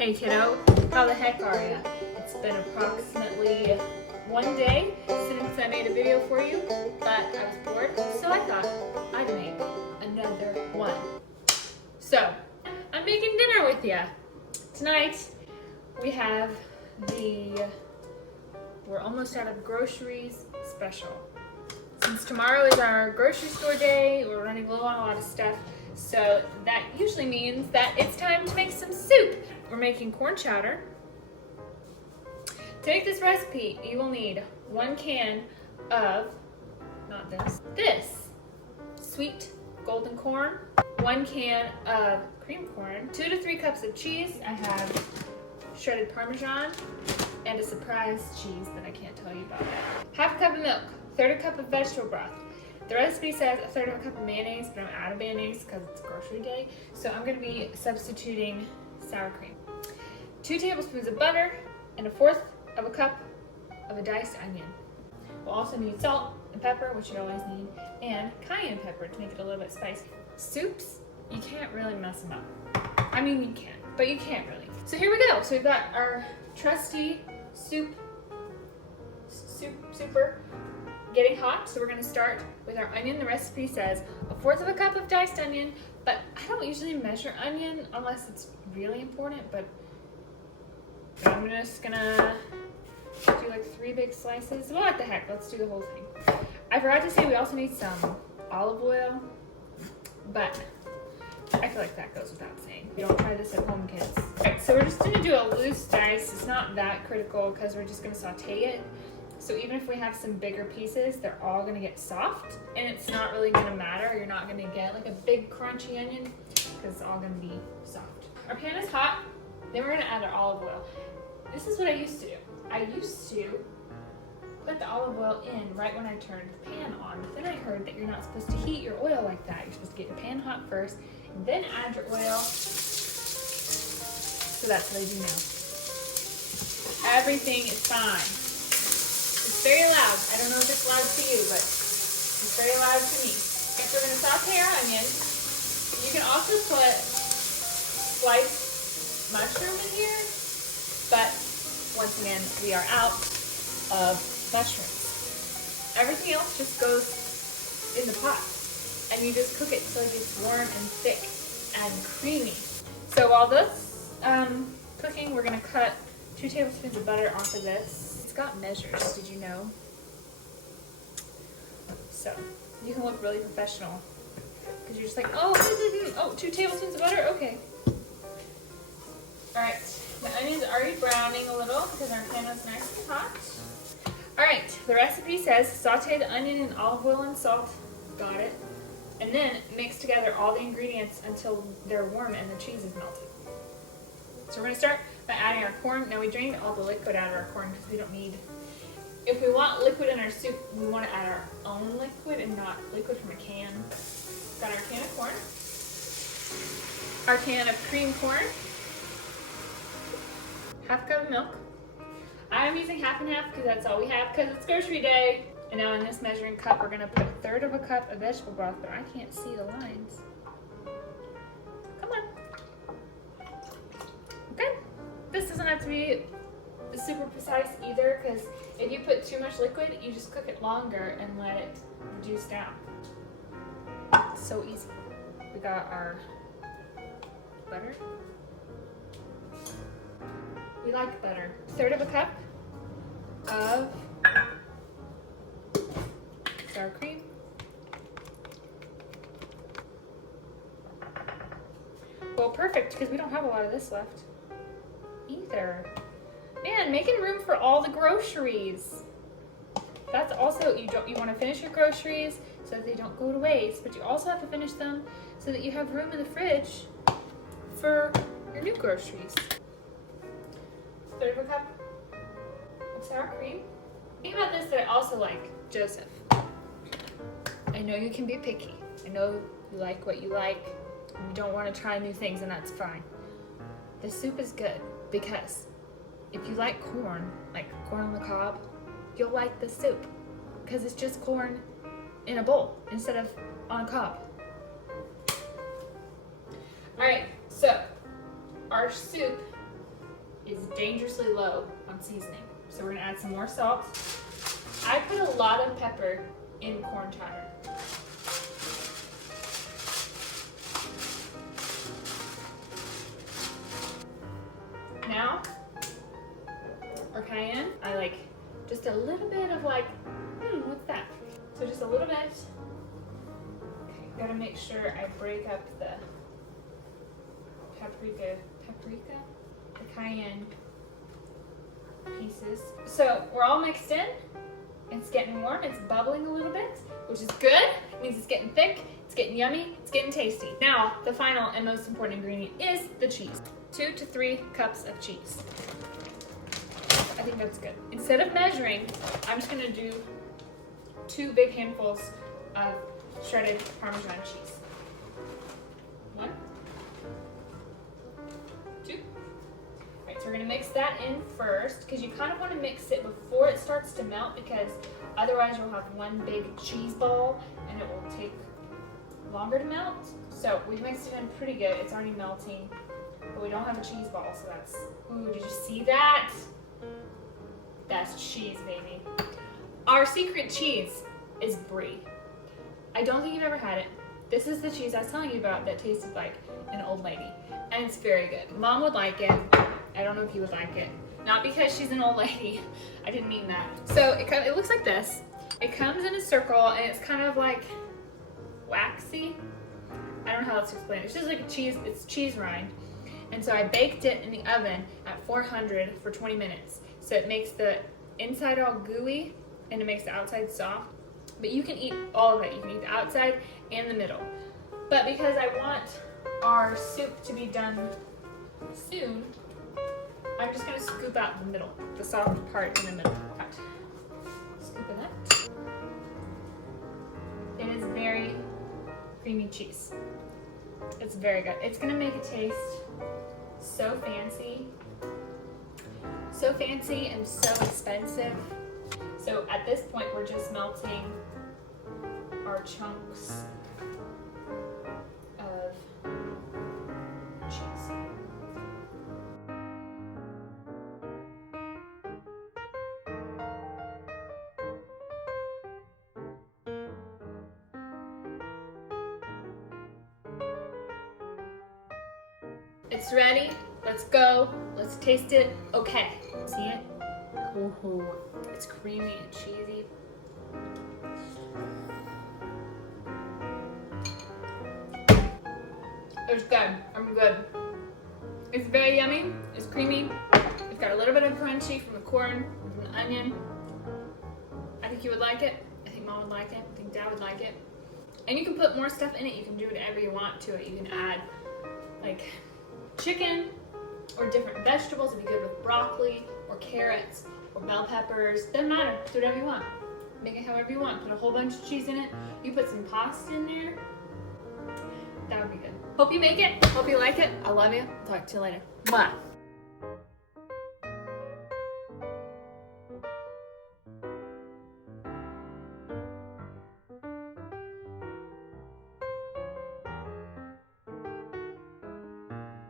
Hey kiddo, how the heck are ya? It's been approximately 1 day since I made a video for you, but I was bored, so I thought I'd make another one. So, I'm making dinner with ya. Tonight, we have we're almost out of groceries special. Since tomorrow is our grocery store day, we're running low on a lot of stuff, so that usually means that it's time to make some soup. We're making corn chowder. To make this recipe, you will need 1 can of, not this sweet golden corn, 1 can of cream corn, 2 to 3 cups of cheese. I have shredded Parmesan and a surprise cheese that I can't tell you about yet. 1/2 cup of milk, 1/3 cup of vegetable broth. The recipe says 1/3 cup of mayonnaise, but I'm out of mayonnaise because it's grocery day, so I'm going to be substituting sour cream. 2 tablespoons of butter and 1/4 cup of a diced onion. We'll also need salt and pepper, which you always need, and cayenne pepper to make it a little bit spicy. Soups, you can't really mess them up. I mean, you can, but you can't really. So here we go. So we've got our trusty super getting hot. So we're going to start with our onion. The recipe says 1/4 cup of diced onion, but I don't usually measure onion unless it's really important, but I'm just gonna do like 3 big slices. Well, what the heck, let's do the whole thing. I forgot to say we also need some olive oil, but I feel like that goes without saying. You don't try this at home, kids. Alright, so we're just gonna do a loose dice. It's not that critical because we're just gonna saute it. So even if we have some bigger pieces, they're all gonna get soft, and it's not really gonna matter. You're not gonna get like a big crunchy onion because it's all gonna be soft. Our pan is hot. Then we're gonna add our olive oil. This is what I used to do. I used to put the olive oil in right when I turned the pan on. But then I heard that you're not supposed to heat your oil like that. You're supposed to get your pan hot first, and then add your oil. So that's what I do now. Everything is fine. It's very loud. I don't know if it's loud to you, but it's very loud to me. Next, we're gonna saute our onion. You can also put sliced mushroom in here, but once again, we are out of mushrooms. Everything else just goes in the pot, and you just cook it until it gets warm and thick and creamy. So while this cooking, we're gonna cut 2 tablespoons of butter off of this. It's got measures, did you know? So you can look really professional because you're just like, oh, 2 tablespoons of butter, okay. All right. The onion's already browning a little because our pan was nice and hot. Alright, the recipe says saute the onion in olive oil and salt. Got it. And then mix together all the ingredients until they're warm and the cheese is melted. So we're going to start by adding our corn. Now we drained all the liquid out of our corn because we don't need... If we want liquid in our soup, we want to add our own liquid and not liquid from a can. Got our can of corn. Our can of cream corn. 1/2 cup of milk. I'm using 1/2 and 1/2 because that's all we have because it's grocery day. And now in this measuring cup, we're going to put 1/3 cup of vegetable broth, but I can't see the lines. Come on. Okay. This doesn't have to be super precise either because if you put too much liquid, you just cook it longer and let it reduce down. It's so easy. We got our butter. We like butter. 1/3 cup of sour cream. Well, perfect, because we don't have a lot of this left either. Man, making room for all the groceries. That's also, you want to finish your groceries so that they don't go to waste, but you also have to finish them so that you have room in the fridge for your new groceries. 1/3 cup of sour cream. Think about this that I also like, Joseph. I know you can be picky. I know you like what you like. And you don't want to try new things, and that's fine. The soup is good because if you like corn on the cob, you'll like the soup because it's just corn in a bowl instead of on a cob. All right, so our soup is dangerously low on seasoning. So we're gonna add some more salt. I put a lot of pepper in corn chowder. Now, our cayenne, I like just a little bit of like, what's that? So just a little bit. Okay, gotta make sure I break up the the cayenne pieces. So we're all mixed in. It's getting warm, it's bubbling a little bit, which is good. It means it's getting thick, it's getting yummy, it's getting tasty. Now, the final and most important ingredient is the cheese. 2 to 3 cups of cheese. I think that's good. Instead of measuring, I'm just gonna do 2 big handfuls of shredded Parmesan cheese. 1, 2. Alright, so we're gonna mix that in first, because you kind of want to mix it before it starts to melt, because otherwise you'll have one big cheese ball and it will take longer to melt. So we mixed it in pretty good. It's already melting, but we don't have a cheese ball, so that's, ooh, did you see that? That's cheese, baby. Our secret cheese is brie. I don't think you've ever had it. This is the cheese I was telling you about that tasted like an old lady, and it's very good. Mom would like it. I don't know if you would like it. Not because she's an old lady. I didn't mean that. So it looks like this. It comes in a circle, and it's kind of like waxy. I don't know how else to explain it. It's just like a cheese, it's cheese rind. And so I baked it in the oven at 400 for 20 minutes. So it makes the inside all gooey and it makes the outside soft. But you can eat all of it. You can eat the outside and the middle. But because I want our soup to be done soon, I'm just gonna scoop out the middle, the soft part in the middle. Cut. Scoop it out. It is very creamy cheese. It's very good. It's gonna make it taste so fancy and so expensive. So at this point, we're just melting our chunks of cheese. It's ready. Let's go. Let's taste it. Okay. See it? Ooh, it's creamy and cheesy. It's good. I'm good. It's very yummy. It's creamy. It's got a little bit of crunchy from the corn, from the onion. I think you would like it. I think Mom would like it. I think Dad would like it. And you can put more stuff in it. You can do whatever you want to it. You can add like chicken or different vegetables. It'd be good with broccoli or carrots or bell peppers. Doesn't matter. Do whatever you want. Make it however you want. Put a whole bunch of cheese in it. You put some pasta in there. That would be good. Hope you make it. Hope you like it. I love you. Talk to you later. Bye.